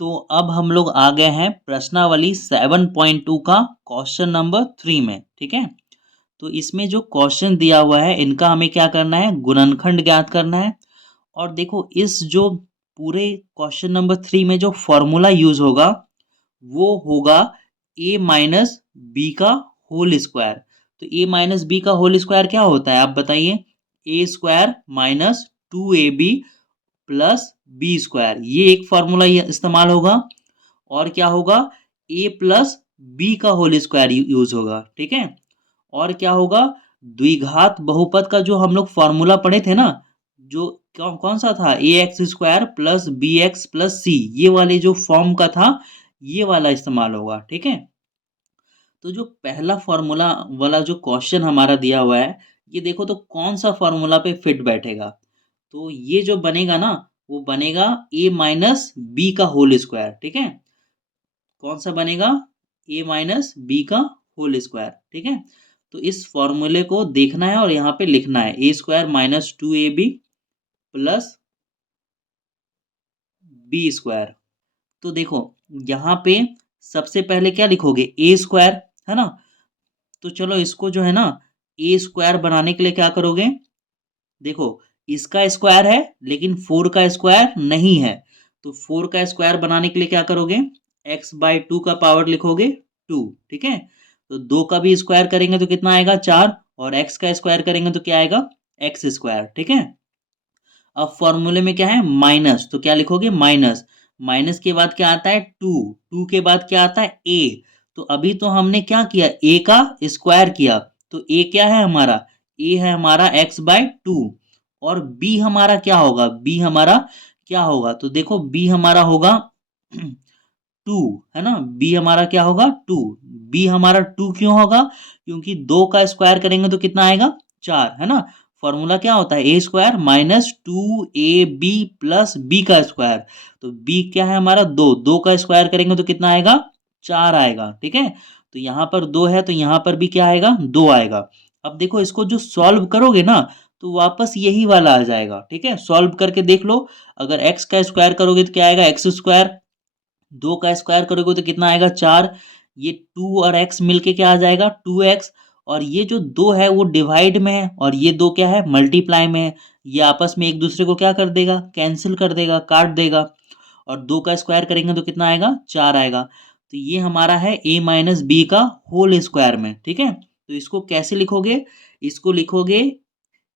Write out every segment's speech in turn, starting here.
तो अब हम लोग आ गए हैं प्रश्नावली 7.2 का क्वेश्चन नंबर 3 में। ठीक है, तो इसमें जो क्वेश्चन दिया हुआ है इनका हमें क्या करना है, गुणनखंड ज्ञात करना है। और देखो इस जो पूरे क्वेश्चन नंबर 3 में जो फॉर्मूला यूज होगा वो होगा a माइनस बी का होल स्क्वायर। तो a माइनस बी का होल स्क्वायर क्या होता है आप बताइए, A square minus 2ab plus B square, ये एक फॉर्मूला इस्तेमाल होगा। और क्या होगा, ए प्लस बी का होल स्क्वायर यूज होगा। ठीक है, और क्या होगा, द्विघात बहुपद का जो हम लोग फॉर्मूला पढ़े थे ना, जो कौन सा था, A X square plus B X plus C, ये वाले जो फॉर्म का था ये वाला इस्तेमाल होगा। ठीक है, तो जो पहला फॉर्मूला वाला जो क्वेश्चन हमारा दिया हुआ है, ये देखो तो कौन सा फॉर्मूला पे फिट बैठेगा। तो ये जो बनेगा ना, वो बनेगा ए माइनस बी का होल स्क्वायर। ठीक है, कौन सा बनेगा, ए माइनस बी का होल स्क्वायर। ठीक है, तो इस फॉर्मूले को देखना है और यहाँ पे लिखना है A square minus 2ab plus B square. तो देखो यहाँ पे सबसे पहले क्या लिखोगे, ए स्क्वायर, है ना। तो चलो इसको जो है ना ए स्क्वायर बनाने के लिए क्या करोगे, देखो इसका स्क्वायर है लेकिन 4 का स्क्वायर नहीं है। तो 4 का स्क्वायर बनाने के लिए क्या करोगे, x/2 का पावर लिखोगे 2। ठीक है, तो 2 का भी स्क्वायर करेंगे तो कितना आएगा 4, और x का स्क्वायर करेंगे तो क्या आएगा एक्स स्क्वायर। ठीक है, अब फॉर्मूले में क्या है माइनस, तो क्या लिखोगे माइनस, माइनस के बाद क्या आता है 2, 2 के बाद क्या आता है a। तो अभी तो हमने क्या किया, a का स्क्वायर किया, तो a क्या है हमारा, a है हमारा x/2। और b हमारा क्या होगा, b हमारा क्या होगा, तो देखो b हमारा होगा 2, है ना। b हमारा क्या होगा 2, b हमारा 2 क्यों होगा, क्योंकि 2 का स्क्वायर करेंगे तो कितना आएगा 4, है ना। फॉर्मूला क्या होता है A square minus 2ab plus B का स्क्वायर। तो b क्या है हमारा 2, 2 का स्क्वायर करेंगे तो कितना आएगा 4 आएगा। ठीक है, तो यहाँ पर 2 है तो यहाँ पर भी क्या आएगा 2 आएगा। अब देखो इसको जो सॉल्व करोगे ना तो वापस यही वाला आ जाएगा। ठीक है, सॉल्व करके देख लो, अगर x का स्क्वायर करोगे तो क्या आएगा एक्स स्क्वायर, 2 का स्क्वायर करोगे तो कितना आएगा 4, ये 2 और x मिलके क्या आ जाएगा 2x। और ये जो 2 है वो डिवाइड में है और ये 2 क्या है मल्टीप्लाई में है, ये आपस में एक दूसरे को क्या कर देगा कैंसिल कर देगा, काट देगा। और 2 का स्क्वायर करेंगे तो कितना आएगा 4 आएगा। तो ये हमारा है a माइनस बी का होल स्क्वायर में। ठीक है, तो इसको कैसे लिखोगे, इसको लिखोगे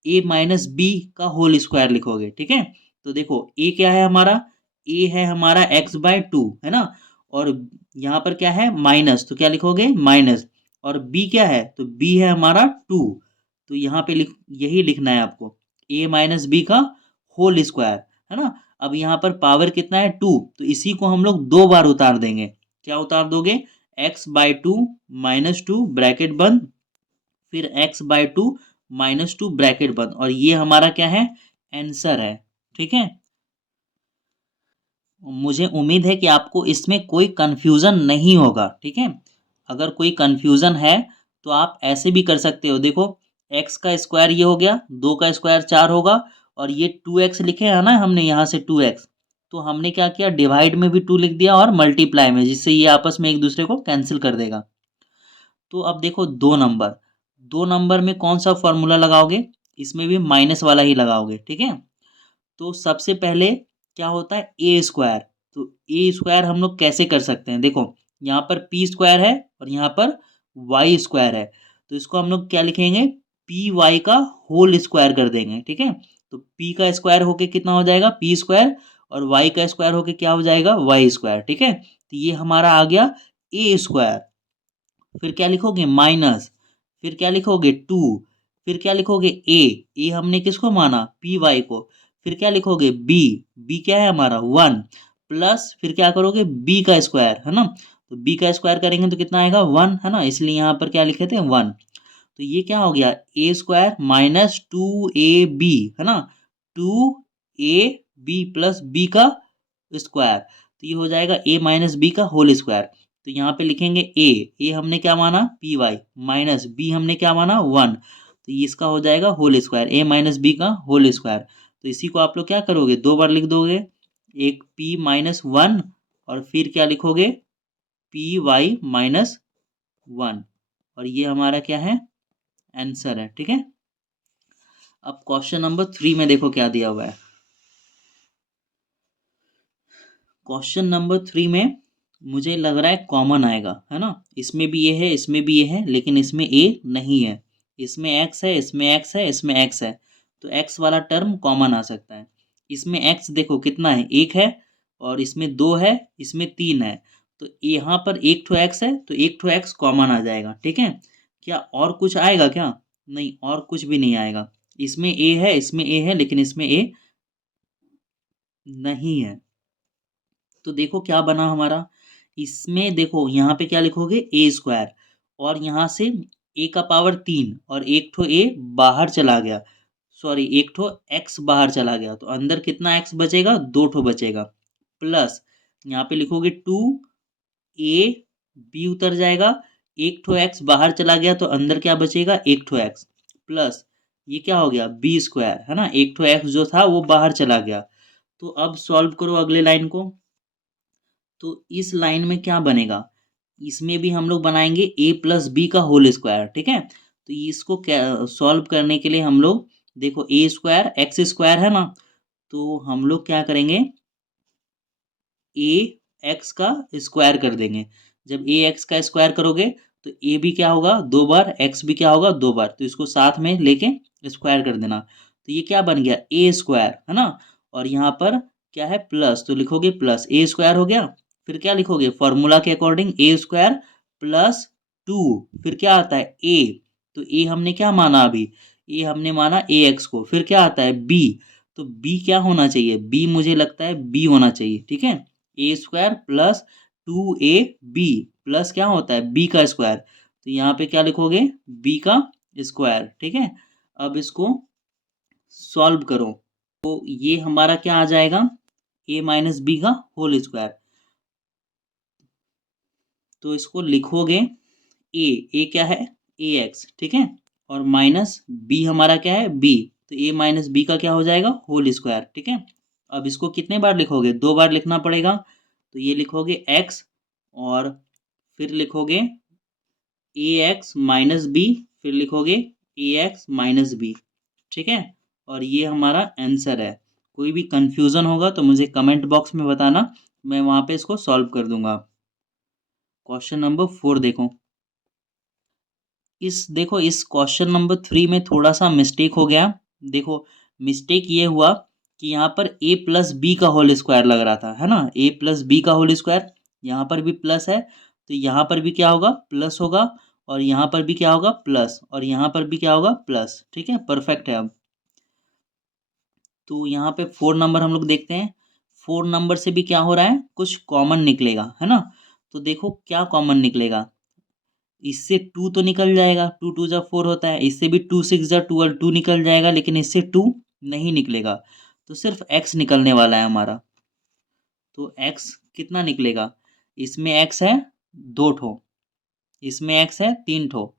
a माइनस बी का होल स्क्वायर लिखोगे। ठीक है, तो देखो a क्या है हमारा, a है हमारा x/2, है ना। और यहाँ पर क्या है माइनस, तो क्या लिखोगे माइनस, और b क्या है, तो b है हमारा 2। तो यहाँ पे यही लिखना है आपको a माइनस बी का होल स्क्वायर, है ना। अब यहाँ पर पावर कितना है 2, तो इसी को हम लोग 2 बार उतार देंगे। क्या उतार दोगे, x/2 माइनस 2 ब्रैकेट बंद, फिर x/2 माइनस 2 ब्रैकेट बंद, और ये हमारा क्या है आंसर है। ठीक है, मुझे उम्मीद है कि आपको इसमें कोई कंफ्यूजन नहीं होगा। ठीक है, अगर कोई कंफ्यूजन है तो आप ऐसे भी कर सकते हो, देखो x का स्क्वायर ये हो गया, 2 का स्क्वायर 4 होगा, और ये 2x लिखे है ना हमने यहाँ से 2x, तो हमने क्या किया डिवाइड में भी 2 लिख दिया और मल्टीप्लाई में, जिससे ये आपस में एक दूसरे को कैंसिल कर देगा। तो अब देखो 2 नंबर, 2 नंबर में कौन सा फॉर्मूला लगाओगे, इसमें भी माइनस वाला ही लगाओगे। ठीक है, तो सबसे पहले क्या होता है ए स्क्वायर, तो ए स्क्वायर हम लोग कैसे कर सकते हैं, देखो यहाँ पर पी स्क्वायर है और यहाँ पर वाई स्क्वायर है, तो इसको हम लोग क्या लिखेंगे पी वाई का होल स्क्वायर कर देंगे। ठीक है, तो पी का स्क्वायर होके कितना हो जाएगा पी स्क्वायर, और वाई का स्क्वायर होके क्या हो जाएगा वाई स्क्वायर। ठीक है, तो ये हमारा आ गया ए स्क्वायर, फिर क्या लिखोगे माइनस, फिर क्या लिखोगे 2, फिर क्या लिखोगे ए हमने किसको माना पी वाई को, फिर क्या लिखोगे बी, बी क्या है हमारा 1, प्लस फिर क्या करोगे बी का स्क्वायर, है ना। तो बी का स्क्वायर करेंगे तो कितना आएगा 1, है ना, इसलिए यहाँ पर क्या लिखे थे 1। तो ये क्या हो गया ए स्क्वायर माइनस 2ab, है ना, 2ab प्लस बी का स्क्वायर, तो ये हो जाएगा ए माइनस बी का होल स्क्वायर। तो यहाँ पे लिखेंगे ए हमने क्या माना पी वाई, माइनस बी हमने क्या माना 1, तो ये इसका हो जाएगा होल स्क्वायर ए माइनस बी का होल स्क्वायर। तो इसी को आप लोग क्या करोगे 2 बार लिख दोगे, एक पी माइनस 1 और फिर क्या लिखोगे, पी वाई माइनस 1, और ये हमारा क्या है, आंसर है। ठीक है, अब क्वेश्चन नंबर 3 में देखो क्या दिया हुआ है। क्वेश्चन नंबर 3 में मुझे लग रहा है कॉमन आएगा, है ना, इसमें भी ये है, इसमें भी ये है, लेकिन इसमें ए नहीं है। इसमें एक्स है, इसमें एक्स है, इसमें एक्स है, तो एक्स वाला टर्म कॉमन आ सकता है। इसमें एक्स देखो कितना है, एक है, और इसमें दो है, इसमें तीन है, तो यहाँ पर एक ठो एक्स है, तो एक ठो एक्स कॉमन आ जाएगा। ठीक है, क्या और कुछ आएगा क्या, नहीं, और कुछ भी नहीं आएगा। इसमें ए है, इसमें ए है, लेकिन इसमें ए नहीं है। तो देखो क्या बना हमारा, इसमें देखो यहाँ पे क्या लिखोगे, ए स्क्वायर, और यहाँ से ए का पावर 3 और एक ठो ए बाहर चला गया, सॉरी एक ठो एक्स बाहर चला गया, तो अंदर कितना एक्स बचेगा, दो ठो बचेगा, प्लस यहाँ पे लिखोगे 2 ए बी उतर जाएगा, एक ठो एक्स बाहर चला गया, तो अंदर क्या बचेगा, एक ठो एक्स, प्लस ये क्या हो गया, बी स्क्वायर, है ना, एक ठो एक्स जो था वो बाहर चला गया। तो अब सॉल्व करो अगले लाइन को। तो इस लाइन में क्या बनेगा, इसमें भी हम लोग बनाएंगे ए प्लस बी का होल स्क्वायर। ठीक है, तो इसको सॉल्व करने के लिए हम लोग देखो, ए स्क्वायर एक्स स्क्वायर है ना, तो हम लोग क्या करेंगे, ए एक्स का स्क्वायर कर देंगे। जब ए एक्स का स्क्वायर करोगे तो ए भी क्या होगा, दो बार, एक्स भी क्या होगा, दो बार, तो इसको साथ में लेके स्क्वायर कर देना, तो ये क्या बन गया, ए स्क्वायर, है ना, और यहाँ पर क्या है, प्लस, तो लिखोगे प्लस ए स्क्वायर हो गया, फिर क्या लिखोगे, फॉर्मूला के अकॉर्डिंग ए स्क्वायर प्लस 2, फिर क्या आता है ए, तो ए हमने क्या माना अभी, ए हमने माना ए एक्स को, फिर क्या आता है बी, तो बी क्या होना चाहिए, बी मुझे लगता है बी होना चाहिए। ठीक है, A square plus 2ab plus क्या होता है, बी का स्क्वायर, तो यहाँ पे क्या लिखोगे, बी का स्क्वायर। ठीक है, अब इसको सॉल्व करो, तो ये हमारा क्या आ जाएगा, ए माइनस बी का होल स्क्वायर, तो इसको लिखोगे ए क्या है, ए एक्स, ठीक है, और माइनस बी हमारा क्या है, बी, तो ए माइनस बी का क्या हो जाएगा, होल स्क्वायर। ठीक है, अब इसको कितने बार लिखोगे, दो बार लिखना पड़ेगा, तो ये लिखोगे एक्स, और फिर लिखोगे ए एक्स माइनस बी, फिर लिखोगे ए एक्स माइनस बी। ठीक है, और ये हमारा आंसर है। कोई भी कंफ्यूजन होगा तो मुझे कमेंट बॉक्स में बताना, मैं वहाँ पे इसको सॉल्व कर दूंगा। क्वेश्चन नंबर 4 देखो, इस क्वेश्चन नंबर 3 में थोड़ा सा मिस्टेक हो गया। देखो मिस्टेक ये हुआ कि यहाँ पर ए प्लस बी का होल स्क्वायर लग रहा था, है ना, ए प्लस बी का होल स्क्वायर, यहाँ पर भी प्लस है, तो यहाँ पर भी क्या होगा, प्लस होगा, और यहाँ पर भी क्या होगा, प्लस, और यहाँ पर भी क्या होगा, प्लस। ठीक है, परफेक्ट है। अब तो यहाँ पे 4 नंबर हम लोग देखते हैं, 4 नंबर से भी क्या हो रहा है, कुछ कॉमन निकलेगा, है ना, तो देखो क्या कॉमन निकलेगा, इससे 2 तो निकल जाएगा, 2 2 जा 4 होता है, इससे भी 2 6 जा 12, 2 निकल जाएगा, लेकिन इससे 2 नहीं निकलेगा, तो सिर्फ x निकलने वाला है हमारा। तो x कितना निकलेगा, इसमें x है 2 ठो, इसमें x है 3 ठो,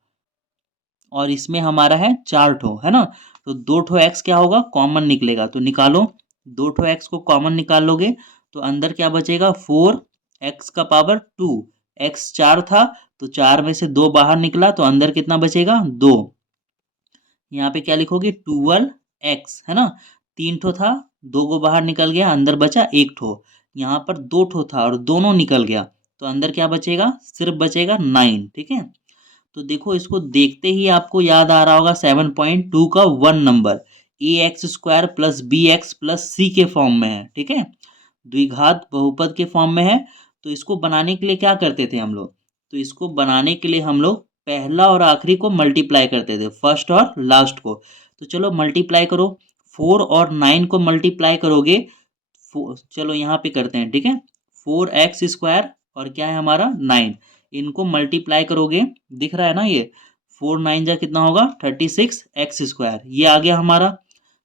और इसमें हमारा है 4 ठो, है ना, तो 2 ठो x क्या होगा, कॉमन निकलेगा, तो निकालो, 2 ठो x को कॉमन निकाल लोगे तो अंदर क्या बचेगा, 4 x का पावर 2, x 4 था, तो 4 में से 2 बाहर निकला, तो अंदर कितना बचेगा, 2, यहाँ पे क्या लिखोगे, 12x, है ना, 3 ठो था, 2 को बाहर निकल गया, अंदर बचा 1 ठो, यहाँ पर 2 ठो था और दोनों निकल गया, तो अंदर क्या बचेगा, सिर्फ बचेगा 9। ठीक है, तो देखो इसको देखते ही आपको याद आ रहा होगा 7.2 का 1 number, A X square plus B X plus C के फॉर्म में है। ठीक है, द्विघात बहुपद के फॉर्म में है, तो इसको बनाने के लिए क्या करते थे हम लोग, तो इसको बनाने के लिए हम लोग पहला और आखिरी को मल्टीप्लाई करते थे, फर्स्ट और लास्ट को, तो चलो मल्टीप्लाई करो, 4 और 9 को मल्टीप्लाई करोगे, चलो यहाँ पे करते हैं। ठीक है, 4x स्क्वायर और क्या है हमारा 9, इनको मल्टीप्लाई करोगे, दिख रहा है ना, ये 4 9 जा कितना होगा, 36x स्क्वायर, ये आ गया हमारा।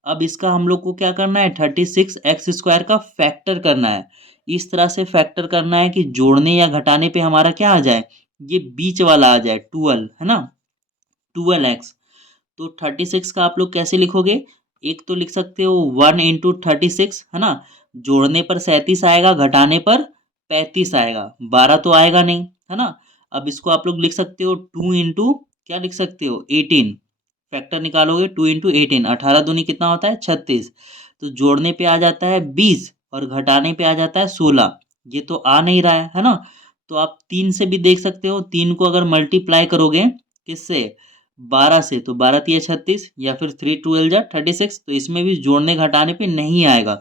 अब इसका हम लोग को क्या करना है, 36x स्क्वायर का फैक्टर करना है, इस तरह से फैक्टर करना है कि जोड़ने या घटाने पे हमारा क्या आ जाए, ये बीच वाला आ जाए 12, है ना, 12x। तो 36 का आप लोग कैसे लिखोगे, एक तो लिख सकते हो 1 इंटू 36, है ना, जोड़ने पर 37 आएगा, घटाने पर 35 आएगा, 12 तो आएगा नहीं, है ना। अब इसको आप लोग लिख सकते हो 2 इंटू क्या लिख सकते हो 18, फैक्टर निकालोगे 2 इंटू 18, 18 दूनी कितना होता है 36। तो जोड़ने पे आ जाता है 20 और घटाने पे आ जाता है 16। ये तो आ नहीं रहा है ना। तो आप 3 से भी देख सकते हो, 3 को अगर मल्टीप्लाई करोगे किससे 12 से, तो 12 तिया 36 या फिर 3 12 जा 36, तो इसमें भी जोड़ने घटाने पे नहीं आएगा।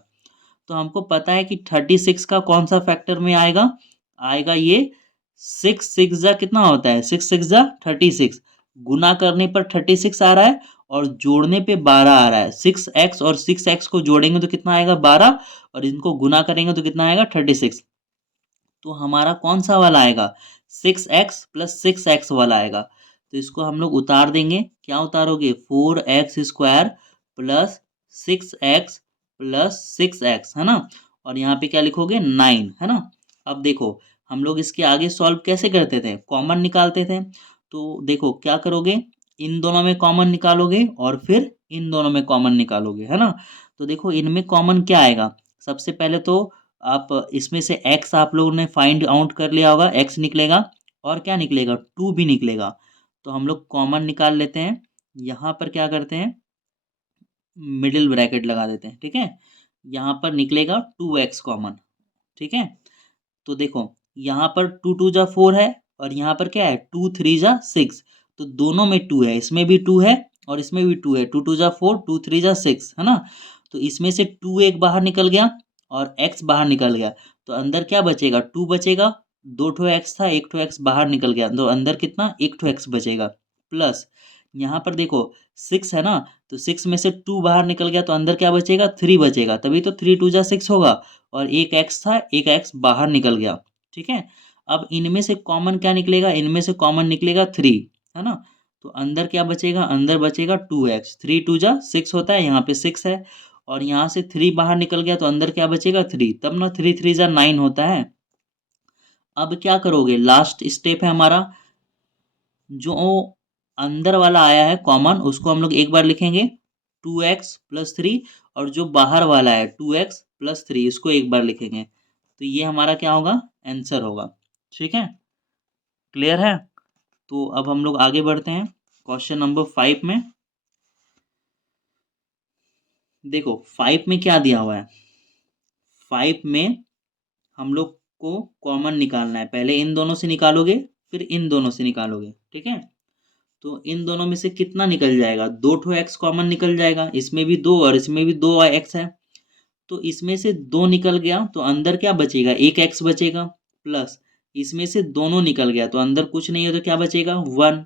तो हमको पता है कि 36 का कौन सा फैक्टर में आएगा, आएगा ये 6 6 जा कितना होता है 6 6 जा 36, गुना करने पर 36 आ रहा है और जोड़ने पे 12 आ रहा है। 6x और 6x को जोड़ेंगे तो कितना आएगा 12 और इनको गुना करेंगे तो कितना आएगा 36। तो हमारा कौन सा वाला आएगा 6x प्लस 6x वाला आएगा। तो इसको हम लोग उतार देंगे, क्या उतारोगे 4x square plus 6x plus 6x, है ना। और यहाँ पे क्या लिखोगे 9, है ना। अब देखो हम लोग इसके आगे सॉल्व कैसे करते थे, कॉमन निकालते थे। तो देखो क्या करोगे, इन दोनों में कॉमन निकालोगे और फिर इन दोनों में कॉमन निकालोगे, है ना। तो देखो इनमें कॉमन क्या आएगा, सबसे पहले तो आप इसमें से x आप लोगों ने फाइंड आउट कर लिया होगा, x निकलेगा और क्या निकलेगा 2 भी निकलेगा। तो हम लोग कॉमन निकाल लेते हैं, यहाँ पर क्या करते हैं मिडिल ब्रैकेट लगा देते हैं, ठीक है। यहाँ पर निकलेगा 2x कॉमन, ठीक है। तो देखो यहाँ पर 2 2 जा 4 है और यहाँ पर क्या है 2 3 जा 6, तो दोनों में 2 है, इसमें भी 2 है और इसमें भी 2 है, 2 2 जा 4 2 3 जा 6, है ना। तो इसमें से 2 एक बाहर निकल गया और x बाहर निकल गया, तो अंदर क्या बचेगा 2 बचेगा, 2 ठो x था, 1 ठो x बाहर निकल गया, तो अंदर कितना 1 ठो x बचेगा। प्लस यहाँ पर देखो 6 है ना, तो 6 में से 2 बाहर निकल गया तो अंदर क्या बचेगा 3 बचेगा, तभी तो 3 2 जा 6 होगा। और एक x था, एक x बाहर निकल गया, ठीक है। अब इनमें से कॉमन क्या निकलेगा, इनमें से कॉमन निकलेगा 3, है ना। तो अंदर क्या बचेगा, अंदर बचेगा 2x, 3 2 जा 6 होता है, यहाँ पे 6 है और यहाँ से 3 बाहर निकल गया तो अंदर क्या बचेगा 3, तब ना 3 3 जा 9 होता है। अब क्या करोगे, लास्ट स्टेप है हमारा, जो अंदर वाला आया है कॉमन उसको हम लोग एक बार लिखेंगे 2x प्लस 3, और जो बाहर वाला है 2x प्लस 3 इसको एक बार लिखेंगे। तो ये हमारा क्या होगा आंसर होगा, ठीक है। क्लियर है। तो अब हम लोग आगे बढ़ते हैं क्वेश्चन नंबर 5 में। देखो 5 में क्या दिया हुआ है, 5 में हम लोग को कॉमन निकालना है, पहले इन दोनों से निकालोगे फिर इन दोनों से निकालोगे, ठीक है। तो इन दोनों में से कितना निकल जाएगा, 2 ठो x कॉमन निकल जाएगा, इसमें भी 2 और इसमें भी 2 x है। तो इसमें से 2 निकल गया तो अंदर क्या बचेगा, एक x बचेगा, प्लस इसमें से दोनों निकल गया तो अंदर कुछ नहीं है तो क्या बचेगा 1।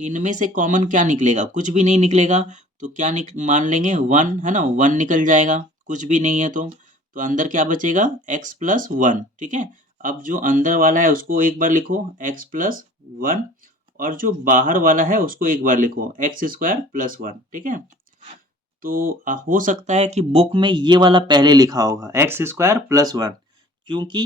इनमें से कॉमन क्या निकलेगा, कुछ भी नहीं निकलेगा, तो क्या मान लेंगे 1, है ना, 1 निकल जाएगा, कुछ भी नहीं है तो अंदर क्या बचेगा x प्लस 1, ठीक है। अब जो अंदर वाला है उसको एक बार लिखो x प्लस 1, और जो बाहर वाला है उसको एक बार लिखो एक्स स्क्वायर प्लस 1, ठीक है। तो हो सकता है कि बुक में ये वाला पहले लिखा होगा एक्स स्क्वायर प्लस 1, क्योंकि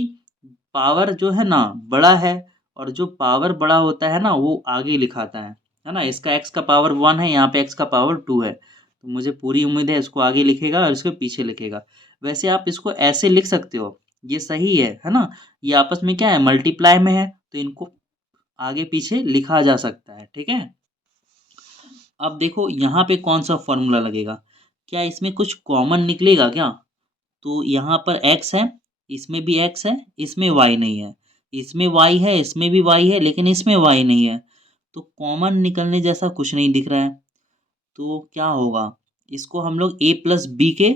पावर जो है ना बड़ा है, और जो पावर बड़ा होता है ना वो आगे लिखाता है ना। इसका एक्स का पावर 1 है, यहाँ पे एक्स का पावर 2 है, तो मुझे पूरी उम्मीद है इसको आगे लिखेगा और इसको पीछे लिखेगा। वैसे आप इसको ऐसे लिख सकते हो, ये सही है ना। ये आपस में क्या है मल्टीप्लाई में है, तो इनको आगे पीछे लिखा जा सकता है, ठीक है। अब देखो यहाँ पे कौन सा फॉर्मूला लगेगा, क्या इसमें कुछ कॉमन निकलेगा क्या। तो यहाँ पर x है, इसमें भी x है, इसमें y नहीं है, इसमें y है, इसमें भी y है, लेकिन इसमें y नहीं है। तो कॉमन निकलने जैसा कुछ नहीं दिख रहा है, तो क्या होगा, इसको हम लोग a प्लस बी के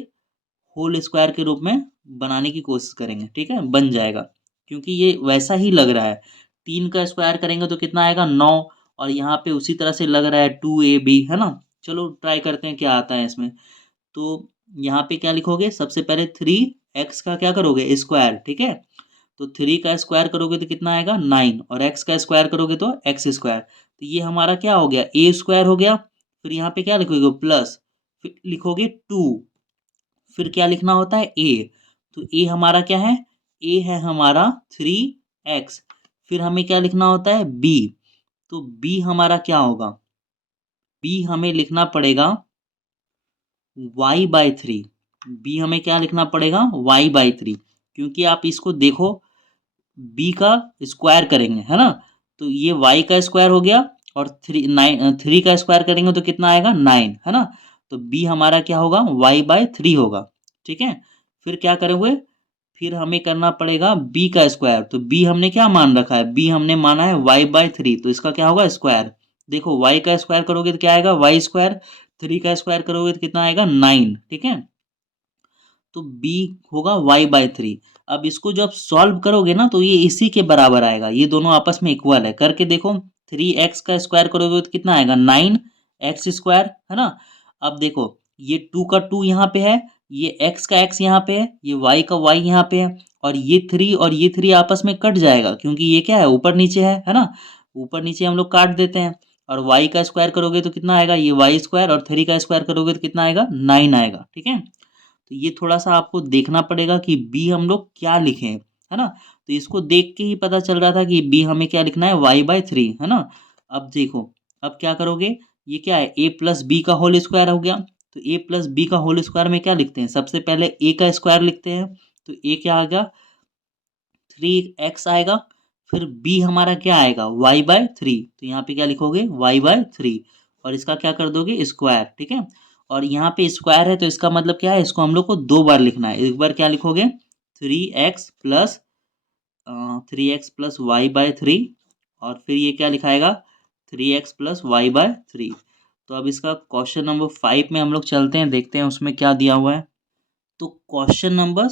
होल स्क्वायर के रूप में बनाने की कोशिश करेंगे, ठीक है, बन जाएगा, क्योंकि ये वैसा ही लग रहा है। 3 का स्क्वायर करेंगे तो कितना आएगा 9, और यहाँ पे उसी तरह से लग रहा है 2ab, है ना। चलो ट्राई करते हैं क्या आता है इसमें। तो यहाँ पे क्या लिखोगे, सबसे पहले 3x का क्या करोगे स्क्वायर, ठीक है। तो 3 का स्क्वायर करोगे तो कितना आएगा 9, और x का स्क्वायर करोगे तो एक्स स्क्वायर, तो ये हमारा क्या हो गया a स्क्वायर हो गया। फिर यहाँ पे क्या लिखोगे प्लस, फिर लिखोगे 2, फिर क्या लिखना होता है a, तो a हमारा क्या है, a है हमारा 3x। फिर हमें क्या लिखना होता है b, तो b हमारा क्या होगा, b हमें लिखना पड़ेगा y बाई 3, बी हमें क्या लिखना पड़ेगा y बाई 3, क्योंकि आप इसको देखो, बी का स्क्वायर करेंगे है ना, तो ये वाई का स्क्वायर हो गया, और 3 का स्क्वायर करेंगे तो कितना आएगा 9 है ना, तो बी हमारा क्या होगा y/3 होगा। ठीक है, फिर क्या करेंगे, फिर हमें करना पड़ेगा बी का स्क्वायर, तो बी हमने क्या मान रखा है, बी हमने माना है y/3, तो इसका क्या होगा स्क्वायर। देखो y का स्क्वायर करोगे तो क्या आएगा वाई स्क्वायर, 3 का स्क्वायर करोगे तो कितना आएगा 9। ठीक है, तो b होगा y/3। अब इसको जब सॉल्व करोगे ना तो ये इसी के बराबर आएगा, ये दोनों आपस में इक्वल है, करके देखो 3x का स्क्वायर करोगे तो कितना आएगा 9x² है ना। अब देखो ये 2 का 2 यहाँ पे है, ये x का x यहाँ पे है, ये y का y यहाँ पे है, और ये 3 और ये 3 आपस में कट जाएगा, क्योंकि ये क्या है ऊपर नीचे है ना, ऊपर नीचे हम लोग काट देते हैं। और y का स्क्वायर करोगे तो कितना आएगा ये y², और 3 का स्क्वायर करोगे तो कितना आएगा 9 आएगा। ठीक है, तो ये थोड़ा-सा आपको देखना पड़ेगा कि बी हम लोग क्या लिखें, है ना? तो इसको देख के ही पता चल रहा था कि बी हमें क्या लिखना है y/3 है ना? अब देखो, अब क्या करोगे, ये क्या है a प्लस बी का होल स्क्वायर हो गया, तो a प्लस बी का होल स्क्वायर में क्या लिखते हैं, सबसे पहले a का स्क्वायर लिखते हैं, तो a क्या आ गया 3x आएगा, फिर b हमारा क्या आएगा y/3, तो यहाँ पे क्या लिखोगे y/3, और इसका क्या कर दोगे स्क्वायर। ठीक है, और यहाँ पे स्क्वायर है तो इसका मतलब क्या है, इसको हम लोग को 2 बार लिखना है। एक बार क्या लिखोगे 3x प्लस y/3, और फिर ये क्या लिखाएगा 3x प्लस y/3। तो अब इसका क्वेश्चन नंबर 5 में हम लोग चलते हैं, देखते हैं उसमें क्या दिया हुआ है। तो क्वेश्चन नंबर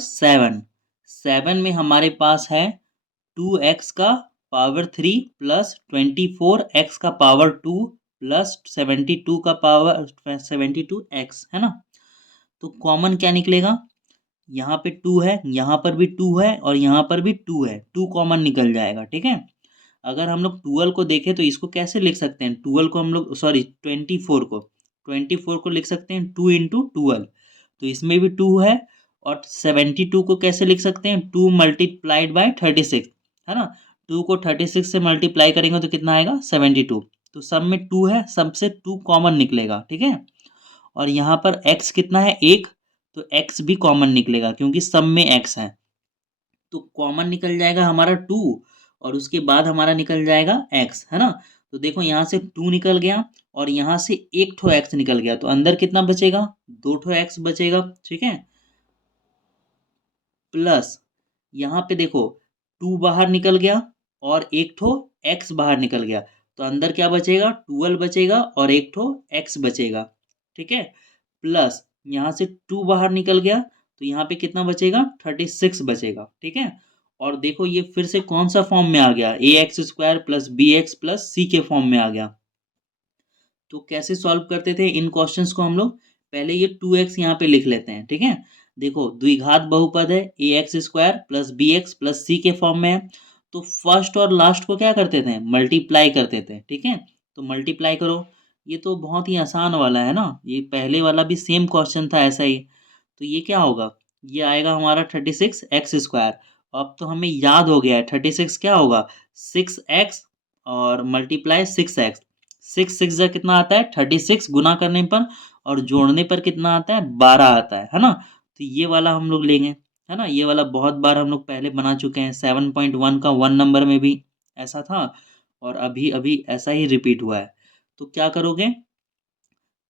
7 में हमारे पास है 2x का पावर 3 प्लस 24x का पावर 2 प्लस 72 का पावर 72x है ना। तो कॉमन क्या निकलेगा, यहाँ पे 2 है, यहाँ पर भी 2 है, और यहाँ पर भी 2 है, 2 कॉमन निकल जाएगा। ठीक है, अगर हम लोग 12 को देखें तो इसको कैसे लिख सकते हैं, 12 को हम लोग सॉरी 24 को लिख सकते हैं 2 इंटू 12, तो इसमें भी 2 है। और 72 को कैसे लिख सकते हैं 2 मल्टीप्लाइड बाय 36 है ना, 2 को 36 से मल्टीप्लाई करेंगे तो कितना आएगा 72, तो सब में 2 है, सबसे 2 कॉमन निकलेगा। ठीक है, और यहाँ पर x कितना है 1, तो x भी कॉमन निकलेगा क्योंकि सब में x है, तो कॉमन निकल जाएगा हमारा 2, और उसके बाद हमारा निकल जाएगा x है ना। तो देखो यहाँ से 2 निकल गया, और यहाँ से एक ठो x निकल गया, तो अंदर कितना बचेगा 2 ठो x बचेगा। ठीक है, प्लस यहाँ पे देखो 2 बाहर निकल गया, और एक ठो x बाहर निकल गया, तो अंदर क्या बचेगा 12 बचेगा, और एक ठो x बचेगा। ठीक है, प्लस यहाँ से 2 बाहर निकल गया, तो यहाँ पे कितना बचेगा 36 बचेगा। ठीक है, और देखो ये फिर से कौन सा फॉर्म में आ गया ax² plus bx plus c के फॉर्म में आ गया। तो कैसे सॉल्व करते थे इन क्वेश्चंस को हम लोग, पहले ये 2x यहाँ पे लिख लेते हैं। ठीक है, देखो द्विघात बहुपद है ax² plus bx plus c के फॉर्म में है, तो फर्स्ट और लास्ट को क्या करते थे मल्टीप्लाई करते थे। ठीक है, तो मल्टीप्लाई करो, ये तो बहुत ही आसान वाला है ना, ये पहले वाला भी सेम क्वेश्चन था ऐसा ही। तो ये क्या होगा, ये आएगा हमारा 36x²। अब तो हमें याद हो गया है 36 क्या होगा 6x, और मल्टीप्लाई 6x, 6 जा कितना आता है 36 गुना करने पर, और जोड़ने पर कितना आता है 12 आता है ना। तो ये वाला हम लोग लेंगे, है ना, ये वाला बहुत बार हम लोग पहले बना चुके हैं, 7.1 का 1 नंबर में भी ऐसा था, और अभी अभी ऐसा ही रिपीट हुआ है। तो क्या करोगे,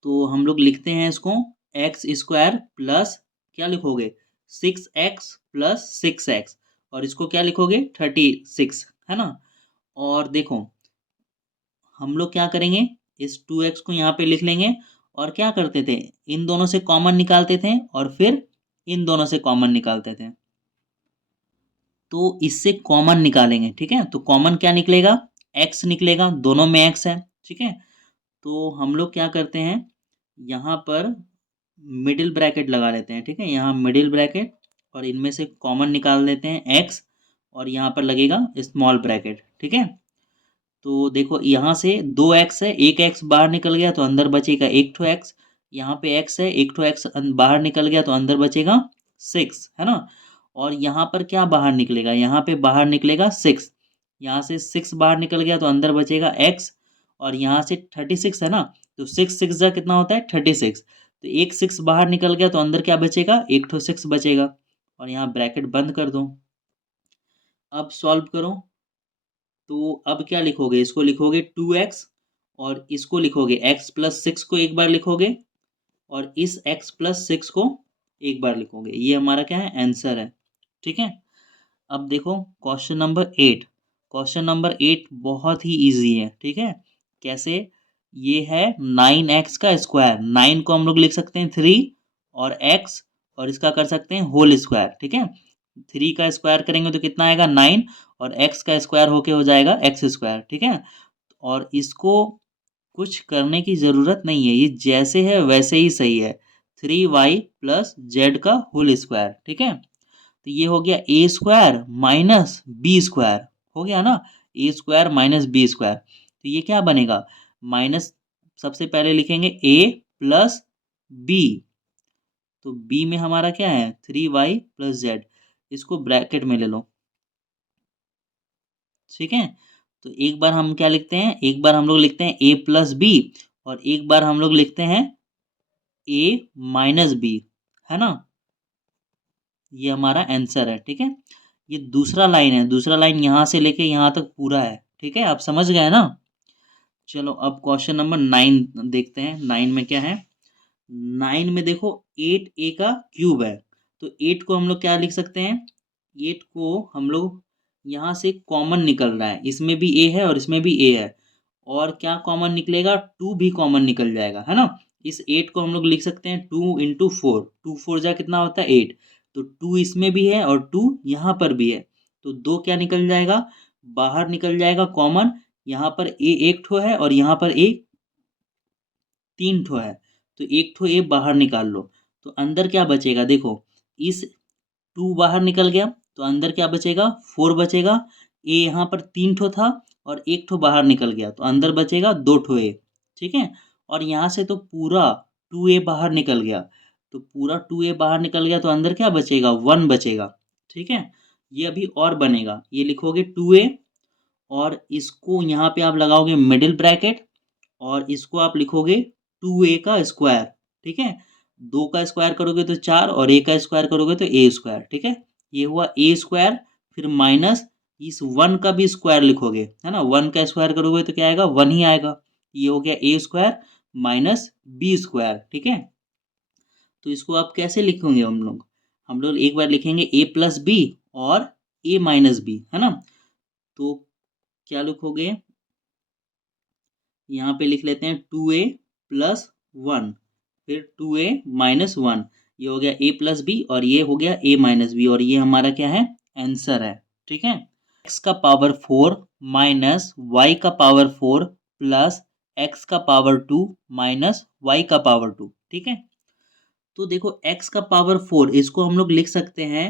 तो हम लोग लिखते हैं इसको x² प्लस क्या लिखोगे 6x प्लस 6x, और इसको क्या लिखोगे 36 है ना। और देखो हम लोग क्या करेंगे, इस 2x को यहाँ पे लिख लेंगे, और क्या करते थे इन दोनों से कॉमन निकालते थे, और फिर इन दोनों से कॉमन निकालते थे। तो इससे कॉमन निकालेंगे। ठीक है, तो कॉमन क्या निकलेगा x निकलेगा, दोनों में x है। ठीक है, तो हम लोग क्या करते हैं यहाँ पर मिडिल ब्रैकेट लगा लेते हैं। ठीक है, यहाँ मिडिल ब्रैकेट, और इनमें से कॉमन निकाल लेते हैं x, और यहाँ पर लगेगा स्मॉल ब्रैकेट। ठीक है, तो देखो यहाँ से 2x है, एक x बाहर निकल गया तो अंदर बचेगा एक ठो x, यहाँ पे x है, एक ठो x बाहर निकल गया तो अंदर बचेगा 6 है ना। और यहाँ पर क्या बाहर निकलेगा, यहाँ पे बाहर निकलेगा 6, यहाँ से 6 बाहर निकल गया तो अंदर बचेगा x, और यहाँ से 36 है ना, तो 6 जा कितना होता है 36, तो एक 6 बाहर निकल गया तो अंदर क्या बचेगा एक ठो 6 बचेगा। और यहाँ ब्रैकेट बंद कर दो। अब सॉल्व करो, तो अब क्या लिखोगे, इसको लिखोगे 2x और इसको लिखोगे x प्लस 6 को एक बार लिखोगे और इस x प्लस 6 को एक बार लिखोगे। ये हमारा क्या है, आंसर है। ठीक है। अब देखो क्वेश्चन नंबर 8। क्वेश्चन नंबर 8 बहुत ही इजी है। ठीक है। कैसे, ये है 9x का स्क्वायर। 9 को हम लोग लिख सकते हैं 3 और x और इसका कर सकते हैं होल स्क्वायर। ठीक है। 3 का स्क्वायर करेंगे तो कितना आएगा 9 और x का स्क्वायर होके हो जाएगा x स्क्वायर। ठीक है। और इसको कुछ करने की ज़रूरत नहीं है, ये जैसे है वैसे ही सही है। 3y प्लस जेड का होल स्क्वायर। ठीक है। तो ये हो गया ए स्क्वायर माइनस बी स्क्वायर, हो गया ना, ए स्क्वायर माइनस बी स्क्वायर। तो ये क्या बनेगा, माइनस, सबसे पहले लिखेंगे ए प्लस बी, तो बी में हमारा क्या है 3y प्लस जेड, इसको ब्रैकेट में ले लो। ठीक है। तो एक बार हम क्या लिखते हैं, एक बार हम लोग लिखते हैं ए प्लस बी और एक बार हम लोग लिखते हैं ए माइनस बी, है ना। ये हमारा आंसर है। ठीक है। ये दूसरा लाइन है, दूसरा लाइन यहाँ से लेके यहाँ तक पूरा है। ठीक है, आप समझ गए ना। चलो अब क्वेश्चन नंबर 9 देखते हैं। 9 में क्या है, 9 में देखो 8a का क्यूब है। तो 8 को हम लोग क्या लिख सकते हैं, 8 को हम लोग यहाँ से कॉमन निकल रहा है, इसमें भी a है और इसमें भी a है, और क्या कॉमन निकलेगा, 2 भी कॉमन निकल जाएगा, है ना। इस 8 को हम लोग लिख सकते हैं 2 इंटू 4, 2 4 जा कितना होता है 8, तो 2 इसमें भी है और 2 यहाँ पर भी है, तो 2 क्या निकल जाएगा, बाहर निकल जाएगा कॉमन। यहाँ पर a एक ठो है और यहाँ पर a 3 ठो है, तो एक ठो a बाहर निकाल लो, तो अंदर क्या बचेगा, देखो इस 2 बाहर निकल गया तो अंदर क्या बचेगा 4 बचेगा। ए यहाँ पर 3 ठो था और एक ठो बाहर निकल गया तो अंदर बचेगा 2 ठो ए। ठीक है। और यहाँ से तो पूरा 2a बाहर निकल गया, तो पूरा 2a बाहर निकल गया तो अंदर क्या बचेगा 1 बचेगा। ठीक है। ये अभी और बनेगा, ये लिखोगे 2a और इसको यहाँ पे आप लगाओगे मिडिल ब्रैकेट और इसको आप लिखोगे 2a का स्क्वायर। ठीक है। 2 का स्क्वायर करोगे तो 4 और a का स्क्वायर करोगे तो a स्क्वायर। ठीक है। ये हुआ a स्क्वायर, फिर माइनस इस 1 का भी स्क्वायर लिखोगे, है ना, 1 का स्क्वायर करोगे तो क्या आएगा 1 ही आएगा। ये हो गया a square minus B square. ठीक है। तो इसको आप कैसे लिखेंगे, हम लोग एक बार लिखेंगे a प्लस बी और a माइनस बी, है ना। तो क्या लिखोगे, यहाँ पे लिख लेते हैं 2a प्लस 1, फिर 2a माइनस 1, ये हो गया a प्लस बी और ये हो गया a माइनस बी, और ये हमारा क्या है आंसर है। ठीक है। x का पावर 4 माइनस y का पावर 4 प्लस x का पावर 2 माइनस y का पावर 2। ठीक है। तो देखो x का पावर 4 इसको हम लोग लिख सकते हैं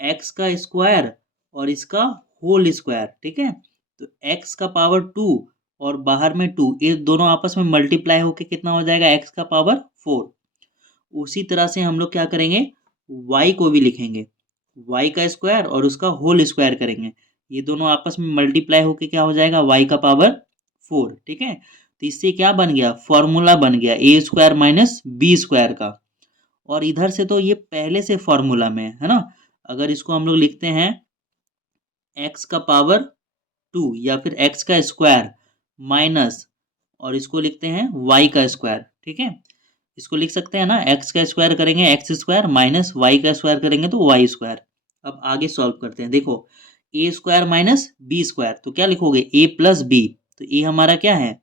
x का स्क्वायर और इसका होल स्क्वायर। ठीक है। तो x का पावर 2 और बाहर में 2, ये दोनों आपस में मल्टीप्लाई होके कितना हो जाएगा x का पावर 4। उसी तरह से हम लोग क्या करेंगे, y को भी लिखेंगे, y का स्क्वायर और उसका होल स्क्वायर करेंगे, ये दोनों आपस में मल्टीप्लाई होके क्या हो जाएगा y का पावर 4। ठीक है। तो इससे क्या बन गया, फॉर्मूला बन गया ए स्क्वायर माइनस बी स्क्वायर का, और इधर से तो ये पहले से फॉर्मूला में है ना। अगर इसको हम लोग लिखते हैं x का पावर 2 या फिर x का स्क्वायर माइनस, और इसको लिखते हैं y का स्क्वायर। ठीक है। इसको लिख सकते हैं ना, x का स्क्वायर करेंगे एक्स स्क्वायर माइनस y का स्क्वायर करेंगे तो y स्क्वायर। अब आगे सॉल्व करते हैं। देखो ए स्क्वायर माइनस बी स्क्वायर, तो क्या लिखोगे a प्लस बी, तो a हमारा क्या है,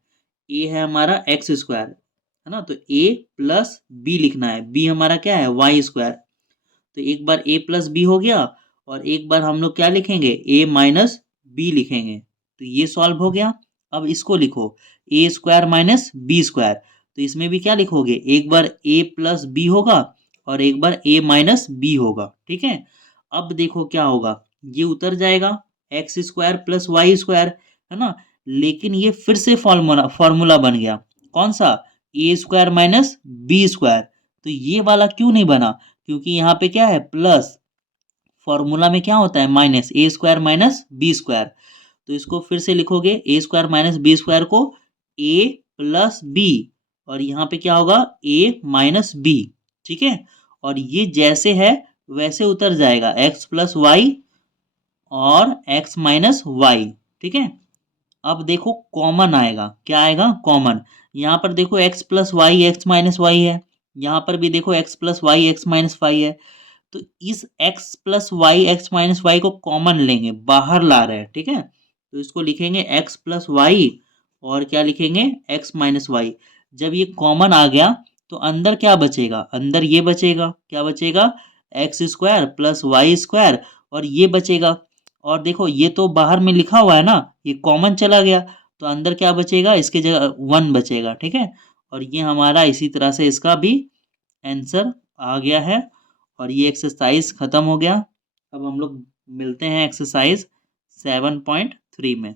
a है हमारा एक्स स्क्वायर, है ना, तो a प्लस बी लिखना है, b हमारा क्या है y स्क्वायर। तो एक बार a प्लस बी हो गया और एक बार हम लोग क्या लिखेंगे a माइनस बी लिखेंगे, तो ये सॉल्व हो गया। अब इसको लिखो ए स्क्वायर माइनस बी स्क्वायर, तो इसमें भी क्या लिखोगे, एक बार a प्लस बी होगा और एक बार a माइनस बी होगा। ठीक है। अब देखो क्या होगा, ये उतर जाएगा X square plus Y square, है ना, लेकिन ये फिर से फॉर्मूला फॉर्मूला बन गया, कौन सा, ए स्क्वायर माइनस बी स्क्वायर। तो ये वाला क्यों नहीं बना, क्योंकि यहाँ पे क्या है प्लस, फॉर्मूला में क्या होता है माइनस, ए स्क्वायर माइनस बी स्क्वायर। तो इसको फिर से लिखोगे ए स्क्वायर माइनस बी स्क्वायर को ए प्लस बी, और यहाँ पे क्या होगा ए माइनस बी। ठीक है। और ये जैसे है वैसे उतर जाएगा एक्स प्लस वाई और एक्स माइनस वाई। ठीक है, अब देखो कॉमन आएगा, क्या आएगा कॉमन। यहाँ पर देखो X plus Y X minus Y है, यहाँ पर भी देखो X plus Y X minus Y है। तो इस X plus Y X minus Y को कॉमन लेंगे, बाहर ला रहे हैं। ठीक है, तो इसको लिखेंगे एक्स प्लस वाई और क्या लिखेंगे एक्स माइनस वाई। जब ये कॉमन आ गया तो अंदर क्या बचेगा, अंदर ये बचेगा, क्या बचेगा X square plus Y square, और ये बचेगा। और देखो ये तो बाहर में लिखा हुआ है ना, ये कॉमन चला गया तो अंदर क्या बचेगा, इसके जगह वन बचेगा। ठीक है, और ये हमारा इसी तरह से इसका भी आंसर आ गया है। और ये एक्सरसाइज खत्म हो गया। अब हम लोग मिलते हैं एक्सरसाइज 7.3 में।